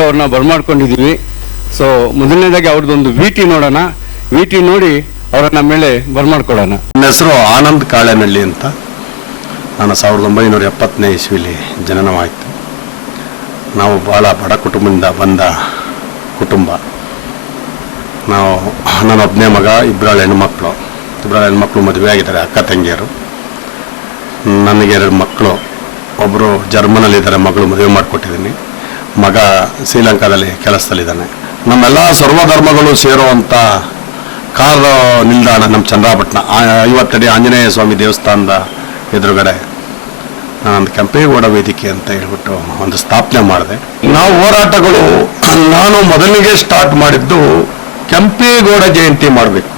ಮಾಡ್ಕೊಂಡು ಅವ್ರನ್ನ ಬರ್ಮಾಡ್ಕೊಂಡಿದ್ದೀವಿ. ಸೊ ಮೊದಲನೇದಾಗಿ ಅವ್ರದ್ದೊಂದು ವಿಟಿ ನೋಡೋಣ, ವಿಟಿ ನೋಡಿ ಅವರನ್ನ ಮೇಲೆ ಬರ್ಮಾಡ್ಕೊಳ್ಳೋಣ. ನನ್ನ ಹೆಸರು ಆನಂದ್ ಕಾಳೆನಹಳ್ಳಿ ಅಂತ. ನಾನು 1970ನೇ ಇಸ್ವಿಲಿ ಜನನವಾಯಿತು. ನಾವು ಭಾಳ ಬಡ ಕುಟುಂಬದಿಂದ ಬಂದ ಕುಟುಂಬ. ನಾನೊಬ್ಬನೇ ಮಗ, ಇಬ್ಬರು ಹೆಣ್ಮಕ್ಳು ಮದುವೆ ಆಗಿದ್ದಾರೆ, ಅಕ್ಕ ತಂಗಿಯರು. ನನಗೆ 2 ಮಕ್ಕಳು, ಒಬ್ಬರು ಜರ್ಮನಲ್ಲಿದ್ದಾರೆ, ಮಗಳು ಮದುವೆ ಮಾಡಿಕೊಟ್ಟಿದ್ದೀನಿ. ಮಗ ಶ್ರೀಲಂಕಾದಲ್ಲಿ ಕೆಲಸದಲ್ಲಿದ್ದಾನೆ. ನಮ್ಮೆಲ್ಲ ಸರ್ವಧರ್ಮಗಳು ಸೇರುವಂಥ ಕಾರ್ ನಿಲ್ದಾಣ ನಮ್ಮ ಚಂದ್ರಾಪಟ್ಟಣ 50 ಅಡಿ ಆಂಜನೇಯ ಸ್ವಾಮಿ ದೇವಸ್ಥಾನದ ಎದುರುಗಡೆ ನಾನೊಂದು ಕೆಂಪೇಗೌಡ ವೇದಿಕೆ ಅಂತ ಹೇಳ್ಬಿಟ್ಟು ಒಂದು ಸ್ಥಾಪನೆ ಮಾಡಿದೆ. ನಾವು ಹೋರಾಟಗಳು, ನಾನು ಮೊದಲಿಗೆ ಸ್ಟಾರ್ಟ್ ಮಾಡಿದ್ದು ಕೆಂಪೇಗೌಡ ಜಯಂತಿ ಮಾಡಬೇಕು.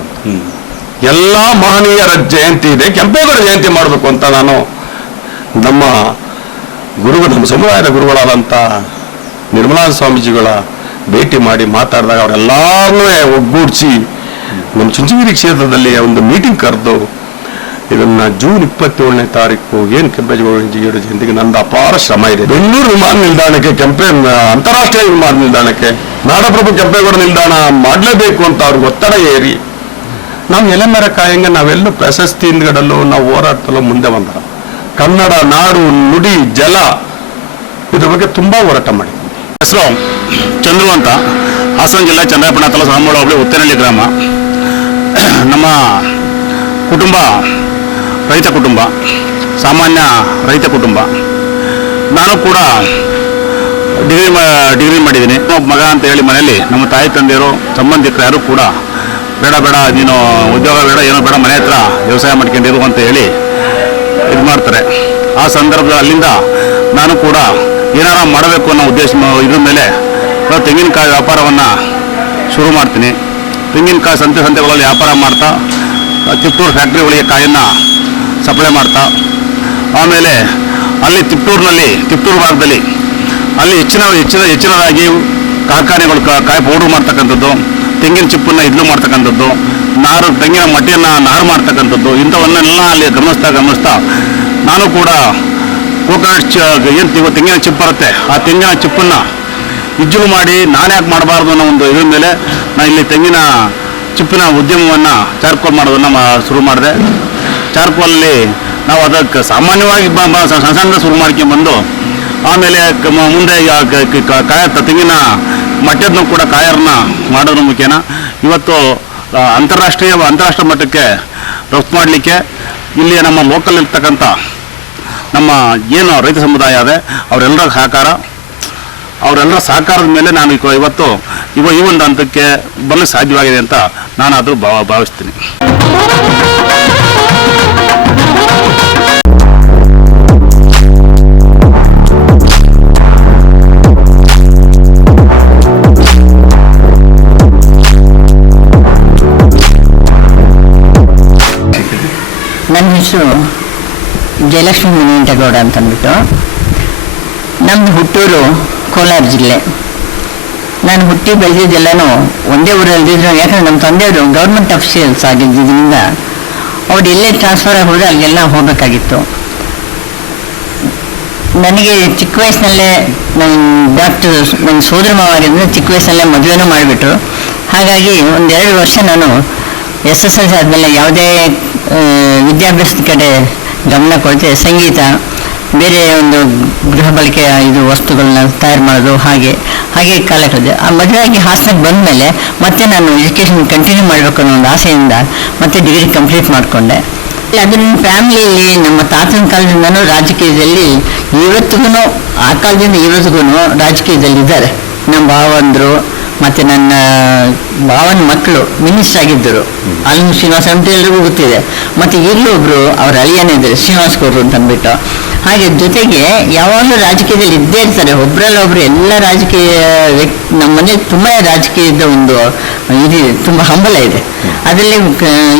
ಎಲ್ಲ ಮಹನೀಯರ ಜಯಂತಿ ಇದೆ, ಕೆಂಪೇಗೌಡ ಜಯಂತಿ ಮಾಡಬೇಕು ಅಂತ ನಾನು ನಮ್ಮ ಸಮುದಾಯದ ಗುರುಗಳಾದಂಥ ನಿರ್ಮಲಾ ಸ್ವಾಮೀಜಿಗಳ ಭೇಟಿ ಮಾಡಿ ಮಾತಾಡಿದಾಗ ಅವರೆಲ್ಲರನ್ನೂ ಒಗ್ಗೂಡಿಸಿ ನಮ್ಮ ಚುಂಚನಗಿರಿ ಕ್ಷೇತ್ರದಲ್ಲಿ ಒಂದು ಮೀಟಿಂಗ್ ಕರೆದು ಇದನ್ನು ಜೂನ್ 27ನೇ ತಾರೀಕು ಏನು ಕೆಂಪೇಗೌಡ ಜಯಂತಿಗೆ ನಂದು ಅಪಾರ ಶ್ರಮ ಇದೆ. ಬೆಂಗಳೂರು ವಿಮಾನ ನಿಲ್ದಾಣಕ್ಕೆ ಅಂತಾರಾಷ್ಟ್ರೀಯ ವಿಮಾನ ನಿಲ್ದಾಣಕ್ಕೆ ನಾಡಪ್ರಭು ಕೆಂಪೇಗೌಡ ನಿಲ್ದಾಣ ಮಾಡಲೇಬೇಕು ಅಂತ ಅವ್ರಿಗೆ ಒತ್ತಡ ಏರಿ ನಾವು ಎಲೆಮರ ಕಾಯಂಗ ನಾವೆಲ್ಲೂ ಪ್ರಶಸ್ತಿಯಿಂದಲೂ ನಾವು ಹೋರಾಟದಲ್ಲೂ ಮುಂದೆ ಬಂದರ. ಕನ್ನಡ ನಾಡು ನುಡಿ ಜಲ ಇದ್ರ ಬಗ್ಗೆ ತುಂಬ ಹೋರಾಟ ಮಾಡಿದ್ವಿ. ಹೆಸರು ಚಂದ್ರು ಅಂತ, ಹಾಸನ ಜಿಲ್ಲೆ ಚಂದ್ರಾಪಟ್ಟಣ ತಾಲೂಕು ಸಾಮೂಳ ಹೋಬಳಿ ಉತ್ತನಹಳ್ಳಿ ಗ್ರಾಮ. ನಮ್ಮ ಕುಟುಂಬ ರೈತ ಕುಟುಂಬ, ಸಾಮಾನ್ಯ ರೈತ ಕುಟುಂಬ. ನಾನು ಕೂಡ ಡಿಗ್ರಿ ಮಾಡಿದ್ದೀನಿ. ಮಗ ಅಂತ ಹೇಳಿ ಮನೆಯಲ್ಲಿ ನಮ್ಮ ತಾಯಿ ತಂದೆಯರು ಸಂಬಂಧಿಕರು ಯಾರು ಕೂಡ ಬೇಡ ನೀನು ಉದ್ಯೋಗ ಬೇಡ, ಏನೋ ಬೇಡ, ಮನೆ ಹತ್ರ ವ್ಯವಸಾಯ ಮಾಡ್ಕೊಂಡಿರು ಅಂತ ಹೇಳಿ ಇದು ಮಾಡ್ತಾರೆ. ಆ ಸಂದರ್ಭದಲ್ಲಿ ಅಲ್ಲಿಂದ ನಾನು ಕೂಡ ಏನಾರ ಮಾಡಬೇಕು ಅನ್ನೋ ಉದ್ದೇಶ ಇದ್ರ ಮೇಲೆ ತೆಂಗಿನಕಾಯಿ ವ್ಯಾಪಾರವನ್ನು ಶುರು ಮಾಡ್ತೀನಿ. ತೆಂಗಿನಕಾಯಿ ಸಂತೆಗಳಲ್ಲಿ ವ್ಯಾಪಾರ ಮಾಡ್ತಾ ತಿಪ್ಟೂರು ಫ್ಯಾಕ್ಟ್ರಿಗಳಿಗೆ ಕಾಯನ್ನು ಸಪ್ಲೈ ಮಾಡ್ತಾ, ಆಮೇಲೆ ಅಲ್ಲಿ ತಿಪ್ಟೂರು ಭಾಗದಲ್ಲಿ ಅಲ್ಲಿ ಹೆಚ್ಚಿನದಾಗಿ ಕಾರ್ಖಾನೆಗಳು ಕಾಯಿ ಪೌಡ್ರ್ ಮಾಡ್ತಕ್ಕಂಥದ್ದು, ತೆಂಗಿನ ಚಿಪ್ಪನ್ನು ಇದನ್ನು ಮಾಡ್ತಕ್ಕಂಥದ್ದು, ತೆಂಗಿನ ಮಟ್ಟಿಯನ್ನು ನಾರು ಮಾಡ್ತಕ್ಕಂಥದ್ದು, ಇಂಥವನ್ನೆಲ್ಲ ಅಲ್ಲಿ ಗಮನಿಸ್ತಾ ನಾನು ಕೂಡ ಕೋಕೋನಟ್ ಏನು ತೆಂಗಿನ ಚಿಪ್ ಬರುತ್ತೆ, ಆ ತೆಂಗಿನ ಚಿಪ್ಪನ್ನು ಇಜ್ಜಲು ಮಾಡಿ ನಾನು ಯಾಕೆ ಮಾಡಬಾರ್ದು ಅನ್ನೋ ಒಂದು ಇದ್ರ ಮೇಲೆ ನಾನು ಇಲ್ಲಿ ತೆಂಗಿನ ಚಿಪ್ಪಿನ ಉದ್ಯಮವನ್ನು ಚಾರ್ಕೋಲ್ ಮಾಡೋದನ್ನು ಶುರು ಮಾಡಿದೆ. ಚಾರ್ಕೋಲಲ್ಲಿ ನಾವು ಅದಕ್ಕೆ ಸಾಮಾನ್ಯವಾಗಿ ಸಣ್ಣ ಶುರು ಮಾಡ್ಕೊಂಡ್ಬಂದು ಆಮೇಲೆ ಮುಂದೆ ತೆಂಗಿನ ಮಟ್ಟದನ್ನು ಕೂಡ ಕಾಯರನ್ನ ಮಾಡೋದ್ರ ಮುಖೇನ ಇವತ್ತು ಅಂತಾರಾಷ್ಟ್ರೀಯ ಮಟ್ಟಕ್ಕೆ ರಫ್ತು ಮಾಡಲಿಕ್ಕೆ ಇಲ್ಲಿ ನಮ್ಮ ಲೋಕಲ್ ಇರ್ತಕ್ಕಂಥ ನಮ್ಮ ಏನು ರೈತ ಸಮುದಾಯ ಇದೆ ಅವರೆಲ್ಲರ ಸಹಕಾರದ ಮೇಲೆ ನಾನು ಇವತ್ತು ಈ ಒಂದು ಹಂತಕ್ಕೆ ಬರಲು ಸಾಧ್ಯವಾಗಿದೆ ಅಂತ ನಾನಾದರೂ ಭಾವಿಸ್ತೀನಿ. ನನ್ನ ಹೆಸರು ಜಯಲಕ್ಷ್ಮಿ ಮುನಿಯಂಟಗೌಡ ಅಂತಂದ್ಬಿಟ್ಟು. ನಮ್ಮದು ಹುಟ್ಟೂರು ಕೋಲಾರ ಜಿಲ್ಲೆ. ನಾನು ಹುಟ್ಟಿ ಬೆಳೆದಿದ್ದೆಲ್ಲನೂ ಒಂದೇ ಊರಲ್ಲಿದ್ದರು. ಯಾಕಂದರೆ ನಮ್ಮ ತಂದೆಯವರು ಗೌರ್ಮೆಂಟ್ ಅಫಿಷಿಯಲ್ಸ್ ಆಗಿದ್ದರಿಂದ ಅವ್ರು ಎಲ್ಲೇ ಟ್ರಾನ್ಸ್ಫರ್ ಆಗೋದು ಅಲ್ಲಿಗೆಲ್ಲ ಹೋಗಬೇಕಾಗಿತ್ತು. ನನಗೆ ಚಿಕ್ಕ ವಯಸ್ಸಿನಲ್ಲೇ ನನ್ನ ಸೋದರ ಮಾವಾಗಿದ್ದರಿಂದ ಚಿಕ್ಕ ವಯಸ್ಸಿನಲ್ಲೇ ಮದುವೆನೂ ಮಾಡಿಬಿಟ್ರು. ಹಾಗಾಗಿ 1-2 ವರ್ಷ ನಾನು SSLC ಆದಮೇಲೆ ಯಾವುದೇ ವಿದ್ಯಾಭ್ಯಾಸದ ಕಡೆ ಗಮನ ಕೊಡದೆ ಸಂಗೀತ, ಬೇರೆ ಒಂದು ಗೃಹ ಬಳಕೆಯ ವಸ್ತುಗಳನ್ನ ತಯಾರು ಮಾಡೋದು, ಹಾಗೆ ಕಾಲ ಕಳೆದೆ. ಆ ಮದುವೆಯಾಗಿ ಹಾಸನಕ್ಕೆ ಬಂದ ಮೇಲೆ ಮತ್ತೆ ನಾನು ಎಜುಕೇಷನ್ ಕಂಟಿನ್ಯೂ ಮಾಡಬೇಕು ಅನ್ನೋ ಒಂದು ಆಸೆಯಿಂದ ಮತ್ತೆ ಡಿಗ್ರಿ ಕಂಪ್ಲೀಟ್ ಮಾಡಿಕೊಂಡೆ. ಅದು ನನ್ನ ಫ್ಯಾಮಿಲಿಯಲ್ಲಿ ನಮ್ಮ ತಾತನ ಕಾಲದಿಂದನೂ ರಾಜಕೀಯದಲ್ಲಿ ಇವತ್ತಿಗೂ, ಆ ಕಾಲದಿಂದ ಇವತ್ತಿಗೂ ರಾಜಕೀಯದಲ್ಲಿದ್ದಾರೆ. ನಮ್ಮ ಭಾವಂದರು ಮತ್ತು ನನ್ನ ಭಾವನ ಮಕ್ಕಳು ಮಿನಿಸ್ಟರ್ ಆಗಿದ್ದರು. ಅಲ್ಲಿ ಶ್ರೀನಿವಾಸ ಅಂತ ಎಲ್ರಿಗೂ ಗೊತ್ತಿದೆ. ಮತ್ತು ಈಗಲೂ ಒಬ್ಬರು ಅವ್ರ ಅಳಿಯನೇ ಇದ್ದಾರೆ, ಶ್ರೀನಿವಾಸ ಗೌಡ್ರು ಅಂತ ಅಂದ್ಬಿಟ್ಟು. ಹಾಗೆ ಜೊತೆಗೆ ಯಾವಾಗಲೂ ರಾಜಕೀಯದಲ್ಲಿ ಇದ್ದೇ ಇರ್ತಾರೆ, ಒಬ್ಬರಲ್ಲ ಒಬ್ಬರು. ಎಲ್ಲ ರಾಜಕೀಯ ನಮ್ಮ ಮನೇಲಿ ತುಂಬ ರಾಜಕೀಯದ ಒಂದು ತುಂಬ ಹಂಬಲ ಇದೆ. ಅದರಲ್ಲಿ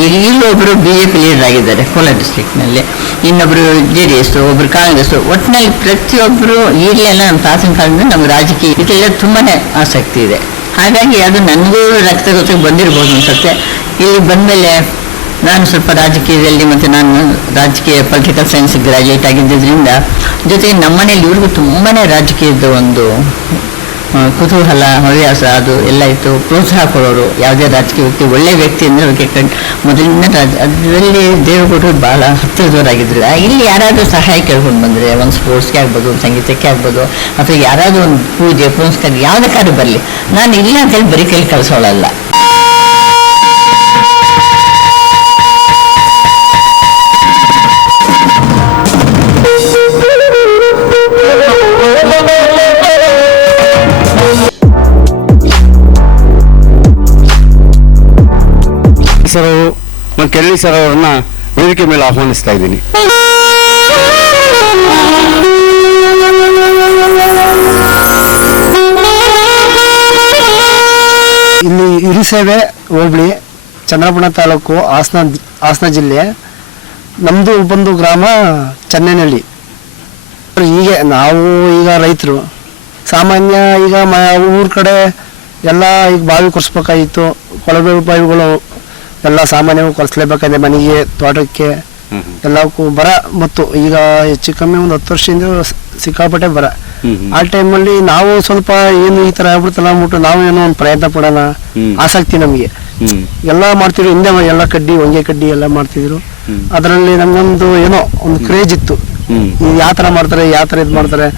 ಈಗಲೂ ಒಬ್ಬರು BJP ಲೀಡರ್ ಆಗಿದ್ದಾರೆ ಕೋಲಾರ ಡಿಸ್ಟ್ರಿಕ್ಟ್ನಲ್ಲಿ, ಇನ್ನೊಬ್ಬರು JDS, ಒಬ್ಬರು ಕಾಂಗ್ರೆಸ್. ಒಟ್ಟಿನಲ್ಲಿ ಪ್ರತಿಯೊಬ್ಬರು ಈಗಲೆಲ್ಲ ನಮ್ಮ ತಾತನ ಕಾಲದಿಂದ ನಮ್ಗೆ ರಾಜಕೀಯ ಇದೆಲ್ಲ ತುಂಬಾ ಆಸಕ್ತಿ ಇದೆ. ಹಾಗಾಗಿ ಅದು ನನಗೂ ರಕ್ತಗತ ಬಂದಿರ್ಬೋದು ಅನ್ಸುತ್ತೆ. ಇಲ್ಲಿ ಬಂದಮೇಲೆ ನಾನು ಸ್ವಲ್ಪ ರಾಜಕೀಯದಲ್ಲಿ, ಮತ್ತು ನಾನು ರಾಜಕೀಯ ಪೊಲಿಟಿಕಲ್ ಸೈನ್ಸ್ ಗ್ರಾಜ್ಯುಯೇಟ್ ಆಗಿದ್ದರಿಂದ ಜೊತೆಗೆ ನಮ್ಮ ಮನೇಲಿ ಇವ್ರಿಗೂ ತುಂಬಾ ರಾಜಕೀಯದ ಒಂದು ಕುತೂಹಲ, ಹವ್ಯಾಸ ಅದು ಎಲ್ಲ ಇತ್ತು. ಪ್ರೋತ್ಸಾಹ ಕೊಡೋರು. ಯಾವುದೇ ರಾಜಕೀಯ ವ್ಯಕ್ತಿ ಒಳ್ಳೆ ವ್ಯಕ್ತಿ ಅಂದರೆ ಅವ್ರಿಗೆ ಮೊದಲಿನ ಅದರಲ್ಲಿ ದೇವೇಗೌಡರು ಭಾಳ ಹತ್ತಿರದವರಾಗಿದ್ದರು. ಇಲ್ಲಿ ಯಾರಾದರೂ ಸಹಾಯ ಕೇಳ್ಕೊಂಡು ಬಂದರೆ, ಒಂದು ಸ್ಪೋರ್ಟ್ಸ್ಗೆ ಆಗ್ಬೋದು, ಒಂದು ಸಂಗೀತಕ್ಕೆ ಆಗ್ಬೋದು, ಅಥವಾ ಯಾರಾದರೂ ಒಂದು ಪೂಜೆ ಪುನಸ್ಕಾರ ಯಾವುದಕ್ಕಾದ್ರೂ ಬರಲಿ, ನಾನು ಇಲ್ಲ ಅಂತೇಳಿ ಬರೀ ಕೈಲಿ ಕಳಿಸೋಳಲ್ಲ. ಸರ್ ಅವರು ಮತ್ತು ಕೆರಳಿ ಸರ್ ಅವರನ್ನ ವೇದಿಕೆ ಮೇಲೆ ಆಹ್ವಾನಿಸ್ತಾ ಇದ್ದೀನಿ. ಇಲ್ಲಿ ಹಿರಿಸೇವೆ ಹೋಬಳಿ, ಚಂದ್ರಪುರ ತಾಲೂಕು, ಹಾಸನ ಜಿಲ್ಲೆ. ನಮ್ಮದು ಬಂದು ಗ್ರಾಮ ಚೆನ್ನೈನಹಳ್ಳಿ. ಹೀಗೆ ನಾವು ಈಗ ರೈತರು ಸಾಮಾನ್ಯ ಈಗ ಊರ ಕಡೆ ಎಲ್ಲ ಈಗ ಬಾವಿ ಕೊರೆಸ್ಬೇಕಾಗಿತ್ತು. ಕೊಳವೆ ಬಾವಿಗಳು ಎಲ್ಲ ಸಾಮಾನ್ಯವಾಗಿ ಕೊರೆಸ್ಲೇಬೇಕಾಗಿದೆ. ಮನೆಗೆ, ತೋಟಕ್ಕೆ ಎಲ್ಲಕ್ಕೂ ಬರ ಮತ್ತು ಈಗ ಹೆಚ್ಚು ಕಮ್ಮಿ ಒಂದು 10 ವರ್ಷದಿಂದ ಸಿಕ್ಕಾಪಟ್ಟೆ ಬರ. ಆ ಟೈಮಲ್ಲಿ ನಾವು ಸ್ವಲ್ಪ ಏನು ಈ ಥರ ಆಗ್ಬಿಡ್ತಲ್ಲ ಅಂದ್ಬಿಟ್ಟು ನಾವು ಏನೋ ಒಂದು ಪ್ರಯತ್ನ ಪಡೋಣ ಆಸಕ್ತಿ ನಮಗೆ. ಎಲ್ಲ ಮಾಡ್ತಿದ್ರು ಹಿಂದೆ, ಎಲ್ಲ ಕಡ್ಡಿ, ಹೊಂಗೆ ಕಡ್ಡಿ ಎಲ್ಲ ಮಾಡ್ತಿದ್ರು. ಅದರಲ್ಲಿ ನಮಗೊಂದು ಏನೋ ಒಂದು ಕ್ರೇಜ್ ಇತ್ತು. ಯಾವ ಥರ ಮಾಡ್ತಾರೆ, ಯಾವ ಥರ ಇದು ಮಾಡ್ತಾರೆ,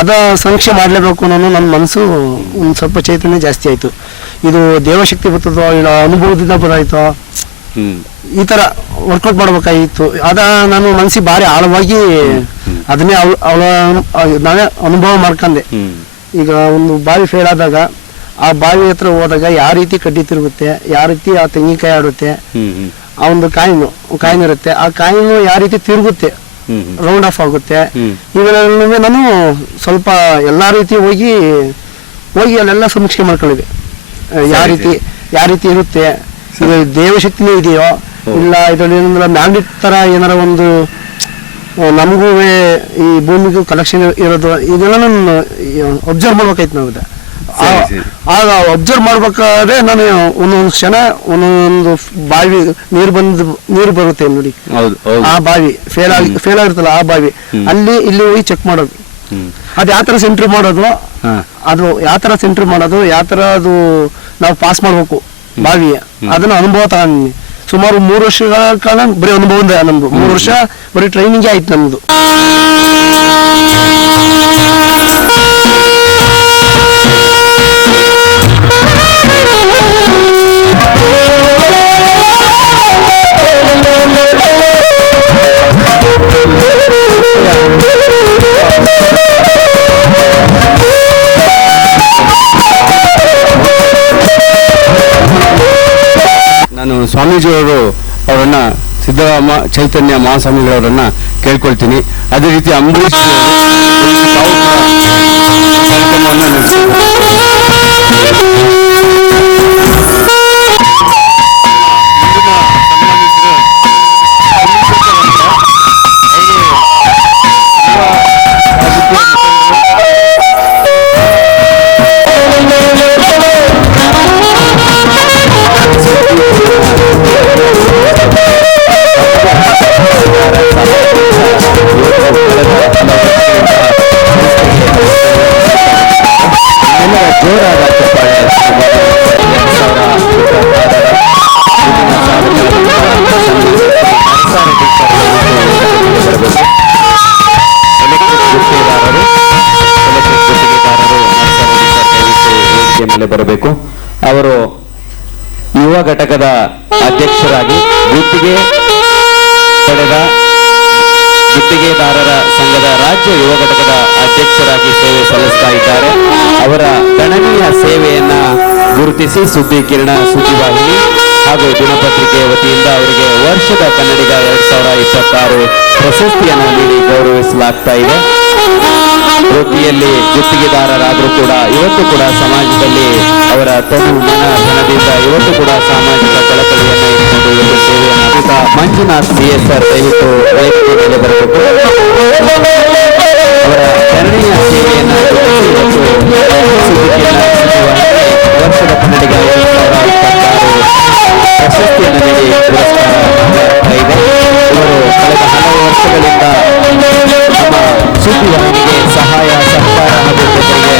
ಅದ ಸಮೀಕ್ಷೆ ಮಾಡಲೇಬೇಕು ಅನ್ನೋ ನನ್ನ ಮನಸ್ಸು ಒಂದು ಸ್ವಲ್ಪ ಚೈತನ್ಯ ಜಾಸ್ತಿ ಆಯಿತು. ಇದು ದೇವಶಕ್ತಿ ಬರ್ತದೋ ಇಲ್ಲ ಅನುಭವದಿಂದ ಬರೋಯ್ತೋ, ಈ ಥರ ವರ್ಕೌಟ್ ಮಾಡ್ಬೇಕಾಗಿತ್ತು. ನಾನು ಮನಸ್ಸಿಗೆ ಭಾರಿ ಆಳವಾಗಿ ಅದನ್ನೇ ನಾನೇ ಅನುಭವ ಮಾಡ್ಕೊಂಡೆ. ಈಗ ಒಂದು ಬಾವಿ ಫೇಲ್ ಆದಾಗ ಆ ಬಾವಿ ಹತ್ರ ಹೋದಾಗ ಯಾವ ರೀತಿ ಕಡ್ಡಿ ತಿರುಗುತ್ತೆ, ಯಾವ ರೀತಿ ಆ ತೆಂಗಿನಕಾಯಿ ಆಡುತ್ತೆ, ಆ ಒಂದು ಕಾಯಿನ್ ಇರುತ್ತೆ, ಆ ಕಾಯಿನು ಯಾವ ರೀತಿ ತಿರುಗುತ್ತೆ, ರೌಂಡ್ ಆಫ್ ಆಗುತ್ತೆ, ಇವೆಲ್ಲ ನಾನು ಸ್ವಲ್ಪ ಎಲ್ಲಾ ರೀತಿ ಹೋಗಿ ಅಲ್ಲೆಲ್ಲ ಸಮೀಕ್ಷೆ ಮಾಡ್ಕೊಳ್ಳಿದೆ. ಯಾವ ರೀತಿ ಇರುತ್ತೆ, ಇದು ದೇವಶಕ್ತಿನೇ ಇದೆಯೋ ಇಲ್ಲ ಇದರಲ್ಲಿ ಏನಂದ್ರೆ ಮ್ಯಾಗ್ನೆಟ್ ತರ ಏನಾರ ಒಂದು ನಮಗೂ ಈ ಭೂಮಿಗೂ ಕಲೆಕ್ಷನ್ ಇರೋದು, ಇದೆಲ್ಲ ನಾನು ಅಬ್ಸರ್ವ್ ಮಾಡ್ಬೇಕಾಯ್ತು. ನಾವು ಆಗ ಅಬ್ಸರ್ವ್ ಮಾಡ್ಬೇಕಾದ್ರೆ ನಾನು ಒಂದೊಂದು ಕ್ಷಣ ಒಂದೊಂದು ಬಾವಿ ನೀರು ಬರುತ್ತೆ ನೋಡಿ, ಆ ಬಾವಿ ಫೇಲ್ ಆಗಿರ್ತಲ್ಲ ಆ ಬಾವಿ, ಇಲ್ಲಿ ಹೋಗಿ ಚೆಕ್ ಮಾಡೋದು. ಅದು ಯಾವ ತರ ಸೆಂಟ್ರಿ ಮಾಡೋದು, ಯಾವ ತರ ಅದು ನಾವು ಪಾಸ್ ಮಾಡ್ಬೇಕು ಬಾವಿಯ, ಅದನ್ನ ಅನುಭವ ತಗೊಂಡಿನಿ. ಸುಮಾರು 3 ವರ್ಷಗಳ ಕಾಲ ಬರೀ ಅನುಭವ ನಮ್ದು. 3 ವರ್ಷ ಬರೀ ಟ್ರೈನಿಂಗ್ ಆಯ್ತು ನಮ್ದು. ನಾನು ಸ್ವಾಮೀಜಿಯವರು ಅವರನ್ನ ಸಿದ್ದರಾಮ ಚೈತನ್ಯ ಮಹಾಸ್ವಾಮಿಗಳವರನ್ನ ಕೇಳ್ಕೊಳ್ತೀನಿ. ಅದೇ ರೀತಿ ಅಂಬರೀಷ್ ಕಾರ್ಯಕ್ರಮವನ್ನು ನಡೆಸಿದ್ದಾರೆ. ಬರಬೇಕು. ಅವರು ಯುವ ಘಟಕದ ಅಧ್ಯಕ್ಷರಾಗಿ ಗುತ್ತಿಗೆ ಪಡೆದ ಗುತ್ತಿಗೆದಾರರ ಸಂಘದ ರಾಜ್ಯ ಯುವ ಘಟಕದ ಅಧ್ಯಕ್ಷರಾಗಿ ಸೇವೆ ಸಲ್ಲಿಸ್ತಾ ಇದ್ದಾರೆ. ಅವರ ಗಣನೀಯ ಸೇವೆಯನ್ನ ಗುರುತಿಸಿ ಸುದ್ದಿ ಕಿರಣ ಸುದ್ದಿವಾಹಿನಿ ಹಾಗೂ ದಿನಪತ್ರಿಕೆ ವತಿಯಿಂದ ಅವರಿಗೆ ವರ್ಷದ ಕನ್ನಡಿಗ 2026 ಪ್ರಶಸ್ತಿಯನ್ನು ನೀಡಿ ಗೌರವಿಸಲಾಗ್ತಾ ಇದೆ. ವೃತ್ತಿಯಲ್ಲಿ ಗುತ್ತಿಗೆದಾರರಾದರೂ ಕೂಡ ಇವತ್ತು ಕೂಡ ಸಮಾಜದಲ್ಲಿ ಅವರ ತನು ಮನ ಧನದಿಂದ ಇವತ್ತು ಕೂಡ ಸಾಮಾಜಿಕ ಕಳಕಳಿಯನ್ನು ಇಟ್ಕೊಂಡು ಇವತ್ತು ಸೇವೆಯನ್ನು ಮಂಜುನಾಥ್ CSR ದಯವಿಟ್ಟು ವೇದಿಕೆ ಮೇಲೆ ಬರಬೇಕು. ಅವರ ಗಣನೀಯ ಸೇವೆಯನ್ನು ವರ್ಷದ ಕನ್ನಡಿಗ 2026 ಪ್ರಶಸ್ತಿಯನ್ನು ನೀಡಿ ಪುರಸ್ಕಾರ ಮಾಡ್ತಾ ಇದೆ. ಇವರು ಕಳೆದ ಹಲವು ವರ್ಷಗಳಿಂದ ನಮ್ಮ ಸುದ್ದಿವಾಹಿನಿಗೆ ಸಹಾಯ, ಸಹಕಾರ ಹಾಗೂ ಜೊತೆಗೆ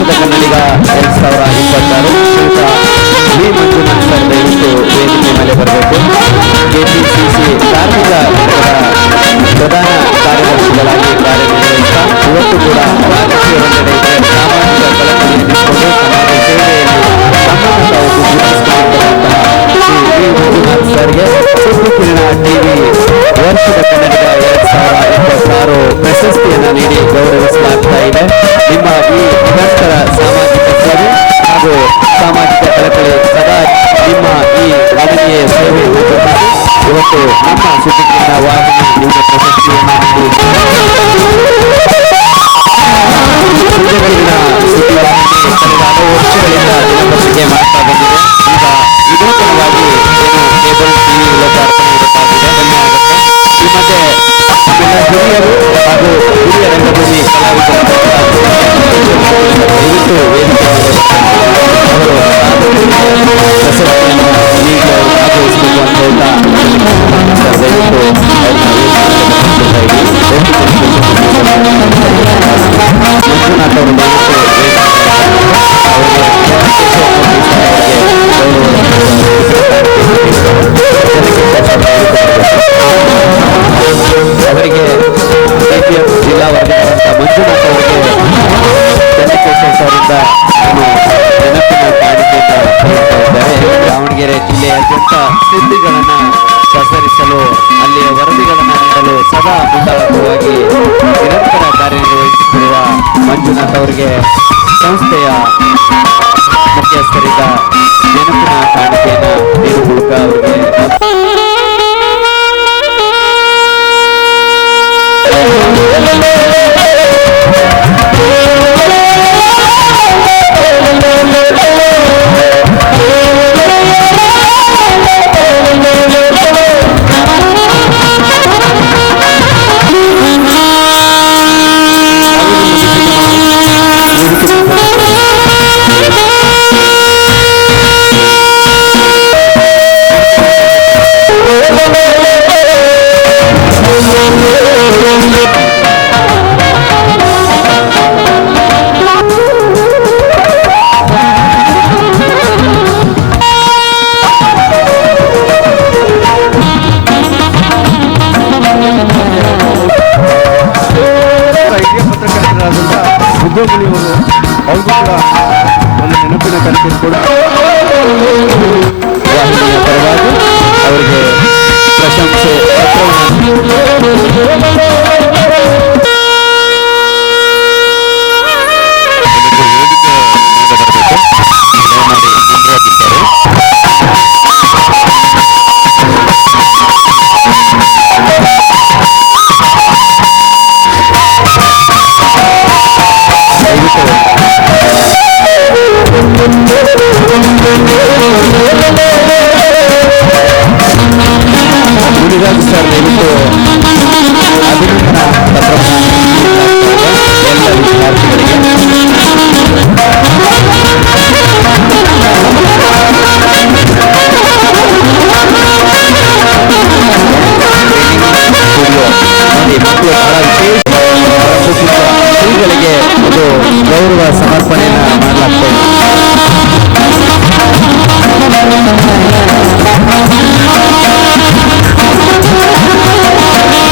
ವರ್ಷದ ಕನ್ನಡಿಗ 2026 ಶ್ರೀಯುತ ವಿ ಮಂಜುನಾಥ್ ಸರ್ ದಯವಿಟ್ಟು ವೇದಿಕೆ ಮೇಲೆ ಬರಬೇಕು. ಕೆಪಿಸಿಸಿ ಕಾರ್ಮಿಕ ಘಟಕದ ಪ್ರಧಾನ ಕಾರ್ಯದರ್ಶಿಗಳಾಗಿ ಕಾರ್ಯನಿರ್ವಹಿಸುತ್ತಾ ಇವತ್ತು ಕೂಡ ರಾಜಕೀಯವೆಂದೆಡೆ ಸಾಮಾಜಿಕ ಕಳಕಳಿಯನ್ನಿಸಿಕೊಂಡು ಸಮಾಜ ಸೇವೆಯಲ್ಲಿ ತಮ್ಮನ್ನು ತಾವು ಗುರುತಿಸಿಕೊಂಡಿರುವಂತಹ ಶ್ರೀ ವಿ ಮಂಜುನಾಥ್ ಸರ್ಗೆ ಸುದ್ದಿ ಕಿರಣ ಟಿವಿ ವರ್ಷದ ಕನ್ನಡಿಗ 2026 ಪ್ರಶಸ್ತಿಯನ್ನು ನೀಡಿ ಗೌರವಿಸಲಾಗ್ತಾ ಇದೆ. ನಿಮ್ಮ ಈ ನಿರಂತರ ಸಾಮಾಜಿಕ ಸೇವೆ ಹಾಗೂ ಸಾಮಾಜಿಕ ಕಳಕಳಿ ಸದಾ ನಿಮ್ಮ ಈ ಗಣನೀಯ ಸೇವೆಯನ್ನು ಗುರುತಿಸಿ ಇವತ್ತು ನಮ್ಮ ಸುದ್ದಿ ಕಿರಣ ವಾಹಿನಿ ನಿಮಗೆ ಪ್ರಶಸ್ತಿಯನ್ನು ನೀಡಿ ಸುದ್ದಿಗಳಿನ ಸುದ್ದಿವಾಹಿನಿ ಕಳೆದ ಹಲವು ವರ್ಷಗಳಿಂದ ದಿನಪತ್ರಿಕೆ ಮಾಡ್ತಾ ಬಂದಿದೆ. ಈಗ ವಿನೂತನವಾಗಿ ಏನು ಕೇಬಲ್ ಟಿವಿ ಲೋಕಾರ್ಪಣೆ ಇರಬೇಕಾಗಿದೆ. ಧನ್ಯವಾದ. ಈ ಮಧ್ಯೆ ನಮ್ಮೆಲ್ಲ ಹಿರಿಯರು ಹಾಗೂ ಹಿರಿಯ ರಂಗಭೂಮಿ ಕಲಾವಿದರು ದಯವಿಟ್ಟು ವೇದಿಕೆ ಅವರು ಪ್ರಶಸ್ತಿಯನ್ನು ನೀಡಿ ಅವರು ಭಾಗವಹಿಸಬೇಕು ಅಂತ ಹೇಳ್ತಾ ದಯವಿಟ್ಟು ಮಂಜುನಾಥ್ ಅವರು ಅವರಿಗೆ ಕೆಪಿಎಫ್ ಜಿಲ್ಲಾ ವರ್ಗದಂತ ಮಂಜುನಾಥ್ ಅವರಿಗೆ ಚಂದ್ರಶೇಖರ್ ಅವರಿಂದ ನೆನಪಿನ ಕಾಣಿಕೆಯಿಂದ ಹೇಳ್ತಾ ಇದ್ದಾರೆ. ದಾವಣಗೆರೆ ಜಿಲ್ಲೆಯಾದ್ಯಂತ ಸುದ್ದಿಗಳನ್ನು ಪ್ರಸರಿಸಲು ಅಲ್ಲಿಯ ವರದಿಗಳನ್ನು ನೀಡಲು ಸದಾ ಮುಂದಾಳತ್ವವಾಗಿ ನಿರಂತರ ಕಾರ್ಯನಿರ್ವಹಿಸುತ್ತಿರುವ ಮಂಜುನಾಥ್ ಅವರಿಗೆ ಸಂಸ್ಥೆಯ ಮುಖ್ಯಸ್ಥರಿಂದ ನೆನಪಿನ ಕಾಣಿಕೆಯನ್ನು ನೀಡುವ ಮೂಲಕ ಅವರಿಗೆ ಉದ್ಯೋಗಿನಿಯವರು ಅವ್ರಿಗೂ ಕೂಡ ಒಂದು ನೆನಪಿನ ಕಲಿಕೆ ಕೂಡ ವಾಹಿನಿಯ ಪರವಾಗಿ ಅವರಿಗೆ ಪ್ರಶಂಸೆ ಮುನಿರಾಜ್ ಸರ್ ದಯವಿಟ್ಟು ಅಭಿನಂದನಾ ಪತ್ರವನ್ನು ಎಲ್ಲ ವಿದ್ಯಾರ್ಥಿಗಳಿಗೆ ಸ್ಟುಡಿಯೋ ನೋಡಿ ಮಕ್ಕಳು ಬಹಳ ವಿಶೇಷ ಶ್ರೀಗಳಿಗೆ ಒಂದು ಗೌರವ ಸಮರ್ಪಣೆಯನ್ನು ಮಾಡಲಾಗ್ತಾ ಇದೆ.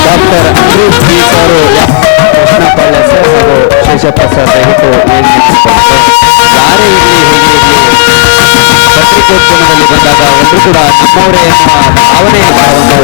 Doctor Ambarish B sir, Krishnapalya sir ಹಾಗೂ ಶೇಷಪ್ಪ ಸರ್ ದಯವಿಟ್ಟು ಯಾರೇ ಇರಲಿ ಹೇಗೆ ಇರಲಿ ಪತ್ರಿಕೋದ್ಯಮದಲ್ಲಿ ಬಂದಾಗ ಒಂದು ಕೂಡ ನಮ್ಮವರೇ ಎನ್ನುವ ಭಾವನೆ ಒಂದು